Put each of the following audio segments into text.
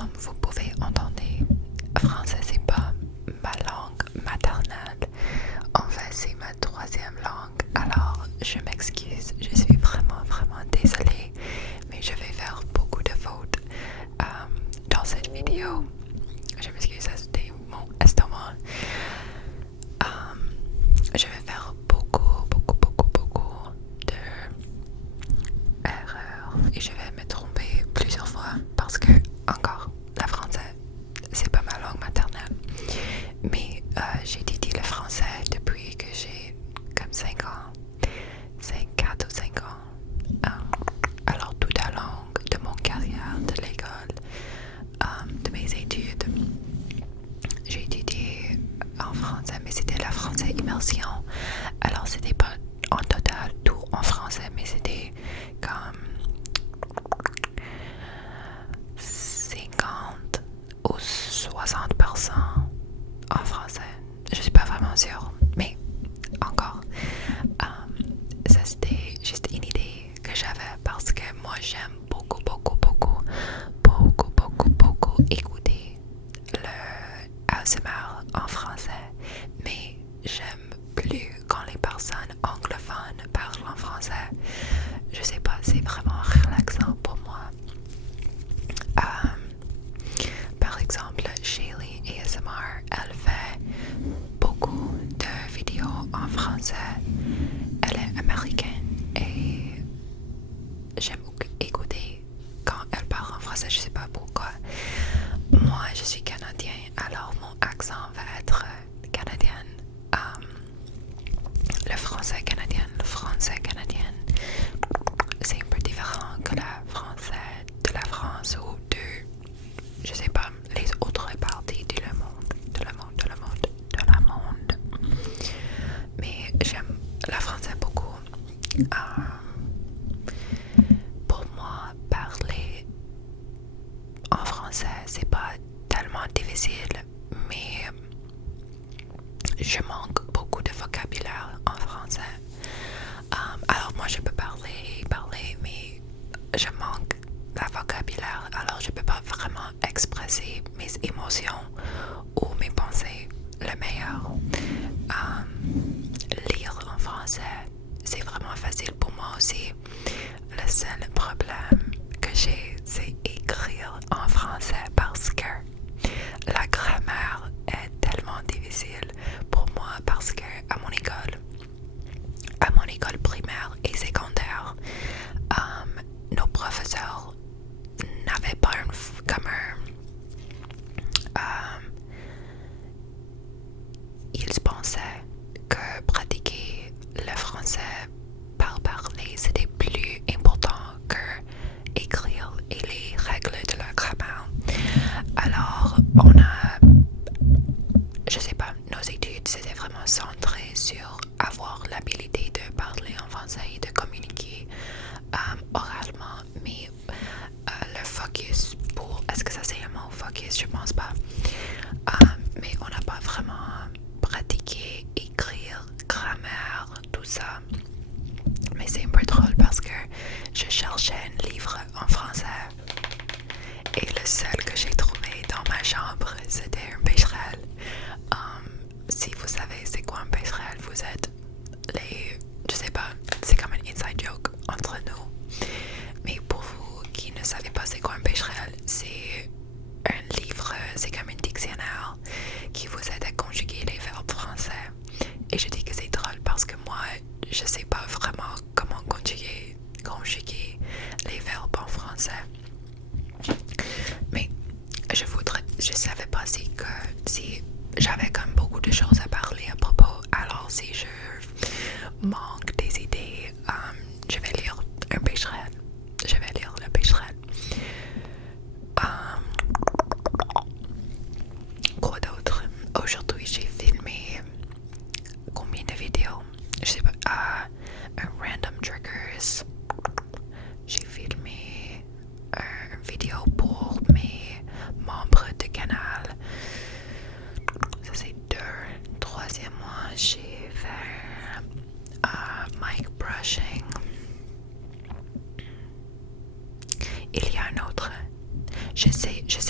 comme vous pouvez entendre, français c'est pas ma langue maternelle. En fait, c'est ma troisième langue. Alors, je m'excuse. Je suis vraiment, vraiment désolée. Mais je vais faire beaucoup de fautes dans cette vidéo. Je m'excuse, c'était mon estomac. Je vais faire beaucoup de erreurs et je vais me tromper plusieurs fois parce que, encore, le français, c'est pas ma langue maternelle. Mais j'ai étudié le français depuis que j'ai comme 5 ans. 4 ou 5 ans. Alors, toute la langue de mon carrière, de l'école, de mes études, j'ai étudié en français, mais c'était la français immersion. Alors, c'était pas en total tout en français, mais c'était comme 50 ou 60% en français. Je suis pas vraiment sûre, mais encore, ça c'était juste une idée que j'avais parce que moi j'aime beaucoup écouter le ASMR en français, mais j'aime plus quand les personnes anglophones parlent en français. Je sais pas, c'est vraiment relaxant pour moi. Par exemple, Shaylee ASMR, elle fait beaucoup de vidéos en français. Elle est américaine et j'aime écouter quand elle parle en français, je sais pas pourquoi. Moi, je suis canadien, alors mon accent va être canadien. Le français canadien, c'est un peu différent que le français de la France ou de, je sais pas, les autres parties de le monde. Mais j'aime le français beaucoup. Pour moi, parler en français, c'est pas tellement difficile, mais je manque beaucoup de vocabulaire en français. Alors moi, je peux parler, mais je manque de vocabulaire, alors je peux pas vraiment exprimer mes émotions ou mes pensées le meilleur. Lire en français, c'est vraiment facile pour moi aussi. Le seul problème que j'ai, c'est écrire en français parce que la grammaire est tellement difficile pour moi parce que à mon école primaire et secondaire, nos professeurs n'avaient pas ils pensaient que pratiquer le français par parler c'était plus important que écrire et les règles de la grammaire. Alors je sais pas, nos études c'était vraiment centré sur avoir l'habilité de parler en français et de communiquer oralement, mais le focus est-ce que ça c'est un mot focus, je pense pas, mais on n'a pas vraiment pratiqué écrire, grammaire, tout ça. Mais c'est un peu drôle parce que je cherchais un livre en français et le seul que j'ai trouvé dans ma chambre c'était un Becherel. Si vous savez c'est quoi un Becherel, vous êtes je sais pas, c'est comme un inside joke entre nous. Mais pour vous qui ne savez pas c'est quoi un Becherel, c'est un livre, c'est comme un dictionnaire qui vous aide à conjuguer les verbes français. Et je dis que c'est drôle parce que moi, je sais pas vraiment comment conjuguer les verbes en français. Mais je savais pas si j'avais comme beaucoup de choses à parler à propos. Alors si je manque des idées, je vais lire un Becherel. Je vais lire le Becherel. Quoi d'autre? Aujourd'hui, j'ai filmé combien de vidéos? Je sais pas. Un random triggers. J'ai filmé une vidéo pour mes membres de canal. Ça c'est 2. Troisième mois, j'ai fait mic brushing. Il y a un autre. Je sais, il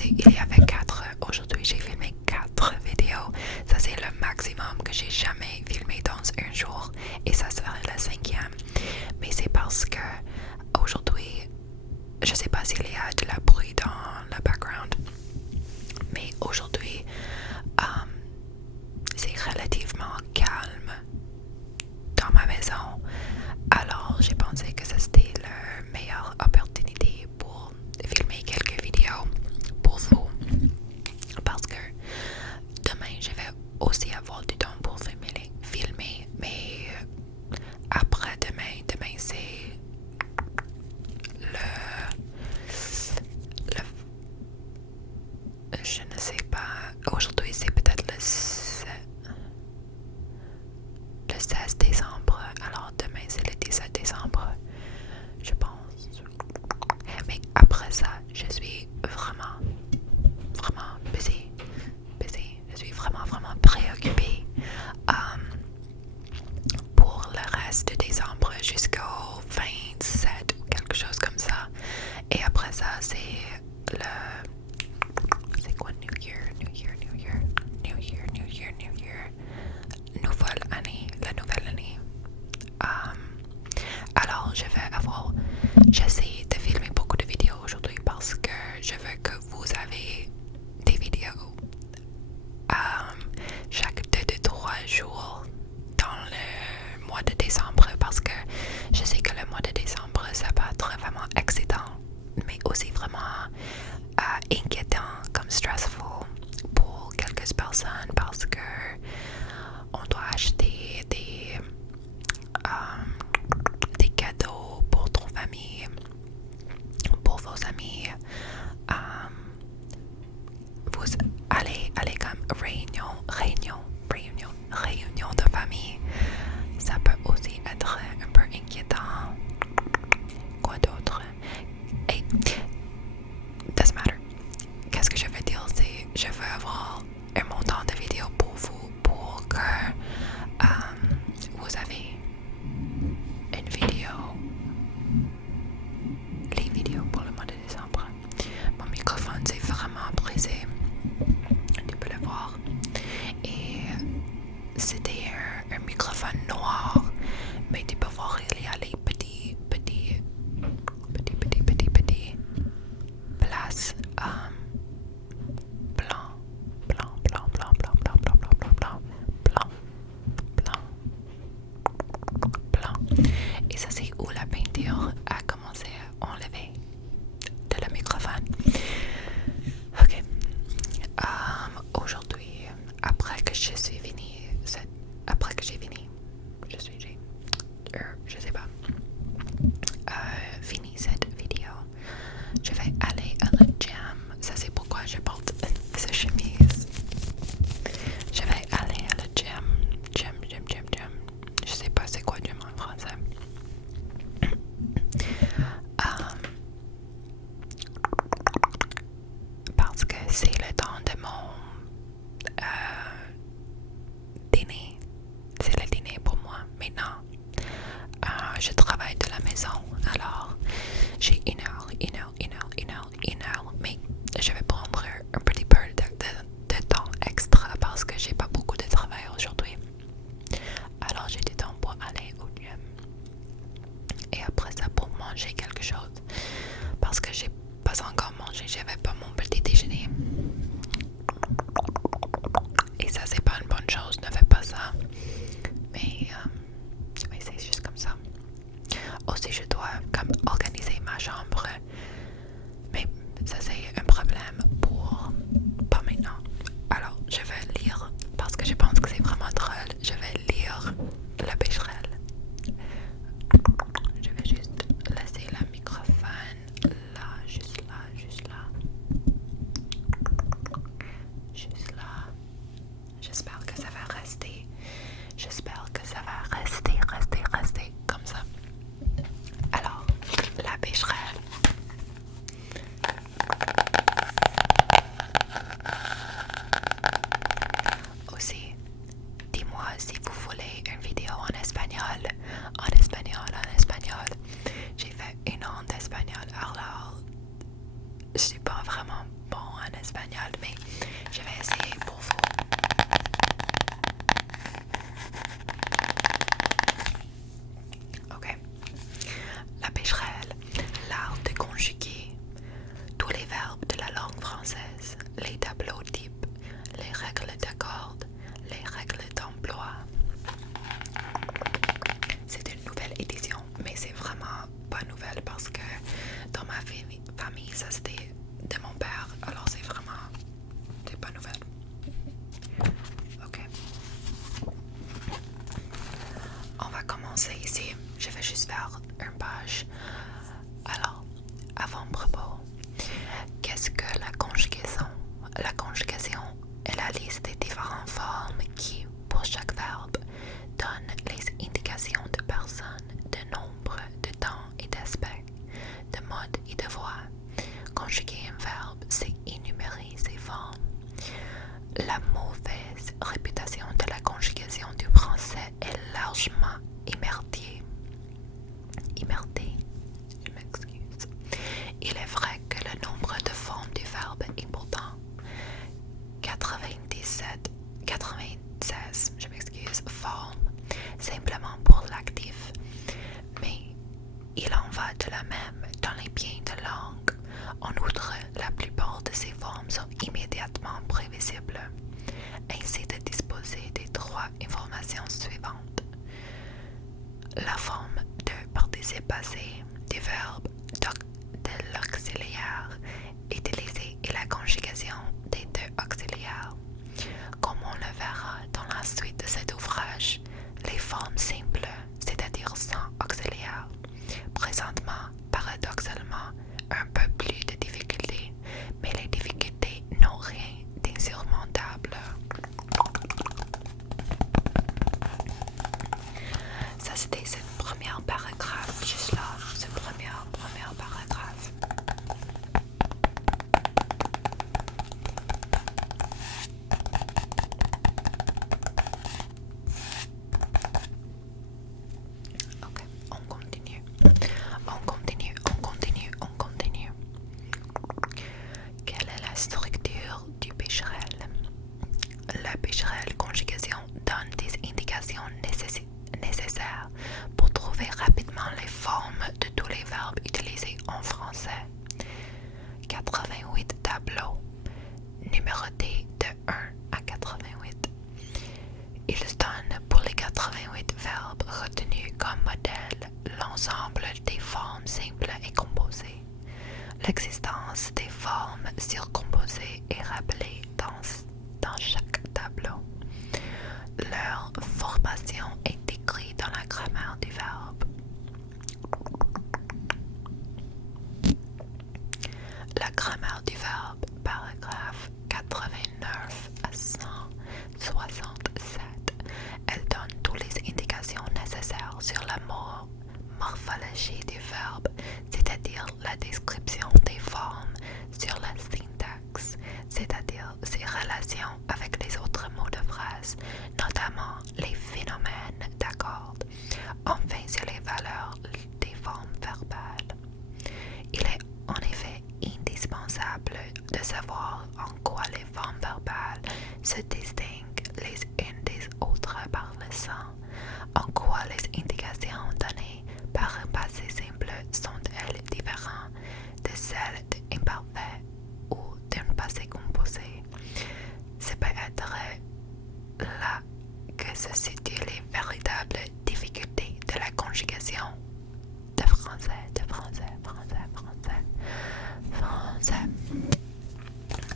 inquiétant, comme stressful pour quelques personnes parce que on doit acheter des cadeaux pour ton famille, pour vos amis. Vous allez comme réunion de famille. Ça peut aussi être un peu inquiétant. Quoi d'autre? Hey, doesn't matter. Qu'est-ce que je veux dire, c'est je veux avoir un montant de vidéos pour vous pour que vous avez une vidéo, les vidéos pour le mois de décembre. Mon microphone c'est vraiment brisé, tu peux le voir, et c'était un microphone noir, mais tu peux voir il y a les petits places blanc. Et ça c'est où la peinture a commencé à enlever de le microphone. Ok. Aujourd'hui, après que j'ai fini, je sais pas, fini cette vidéo, je vais aller à la gym. Ça c'est pourquoi je porte cette chemise. Je vais aller à la gym. Je sais pas c'est quoi gym en français. Parce que c'est le temps de mon dîner. C'est le dîner pour moi maintenant. Je travaille de la maison, alors j'ai une heure, mais je vais prendre un petit peu de temps extra parce que j'ai pas beaucoup de travail aujourd'hui. Alors j'ai du temps pour aller au gym. Et après ça pour manger quelque chose. Parce que j'ai pas encore mangé, j'avais pas mon petit déjeuner. Et ça c'est pas une bonne chose, ne fais pas ça. Mais c'est juste comme ça. Aussi je dois comme organiser ma chambre. Mais ça c'est un problème pour pas maintenant. Alors je vais lire parce que je pense que c'est vraiment drôle. Je vais lire La Pécherelle. Je vais juste laisser le microphone là, juste là. J'espère que ça va rester. Rester comme ça. Alors, La Pécherelle. Aussi, dis-moi si vous voulez une vidéo en espagnol. J'ai fait une an d'espagnol, alors je suis pas vraiment bon en espagnol, mais je vais essayer pour vous. Ok. La Pécherelle, l'art de conjuguer tous les verbes de la langue française, les tableaux types, les règles d'accord, les règles d'emploi. C'est une nouvelle édition, mais c'est vraiment pas nouvelle parce que dans ma famille ça c'était de mon père, alors c'est pas nouvelle. Ok. On va commencer ici. Je vais juste faire une page. Alors, avant-propos. Qu'est-ce que la conjugaison? La conjugation est la liste des différentes formes qui, pour chaque verbe, donnent les indications de personne, de nombre, de temps et d'aspect, de mode et de voix. Conjuguer un verbe, c'est énumérer ses formes. La mauvaise réputation de la conjugation du français est largement émergée. Je m'excuse. Il est vrai que le nombre de formes du verbe est important. 96, formes, simplement pour l'actif. Mais il en va de la même dans les biens de langue. En outre, la plupart de ces formes sont immédiatement prévisibles. Ainsi de disposer des trois informations suivantes. La forme de participe passé des verbes de l'auxiliaire utilisé et la Becherel conjugation donne des indications nécessaires pour trouver rapidement les formes de tous les verbes utilisés en français. 88 tableaux, numérotés de 1 à 88. Ils donnent pour les 88 verbes retenus comme modèle l'ensemble des formes simples et composées. L'existence des formes surcomposées est rappelée dans chaque tableau. Leur formation est décrite dans la grammaire du verbe. La grammaire du verbe, paragraphe 89 à 167. Elle donne toutes les indications nécessaires sur la morphologie du verbe, c'est-à-dire la description des formes, sur la syntaxe, c'est-à-dire ses relations avec les autres mots de phrase, notamment les phénomènes d'accord, enfin sur les valeurs des formes verbales. Il est en effet indispensable de savoir en quoi les formes verbales se distinguent les unes des autres par le sens, en quoi les indications données par un passé simple sont-elles différentes de celles d'imparfait ou d'un passé composé. C'est peut-être là que se situent les véritables difficultés de la conjugation de français.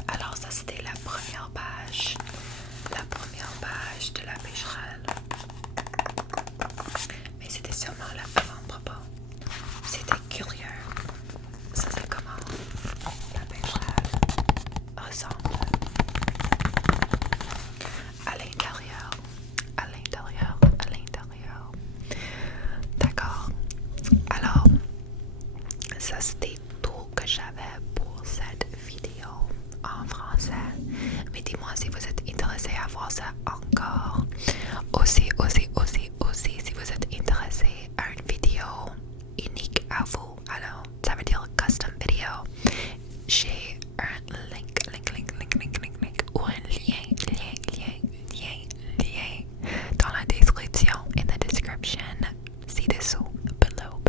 Alors ça c'était la première page de la Becherel. Mais c'était sûrement l'avant-propos. C'était curieux. Ça c'est comment la Becherel ressemble à l'intérieur. D'accord. Alors, ça c'était tout que j'avais pour cette vidéo en français. Mais dis-moi si vous êtes intéressé à voir ça encore. Aussi, si vous êtes intéressé à une vidéo unique à vous, alors ça veut dire custom video. J'ai un link ou un lien dans la description, in the description, ci-dessous, below.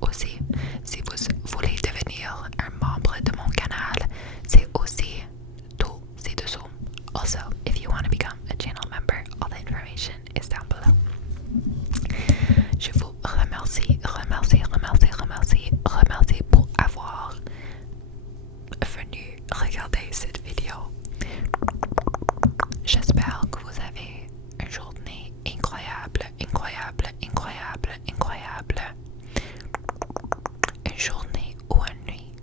Aussi, si vous voulez devenir un membre de mon canal, c'est aussi tout ci-dessous. Also, if you want to become a channel member, all the information is down below. Je vous remercie pour avoir venu regarder cette vidéo. J'espère que vous avez une journée incroyable. Une journée ou une nuit.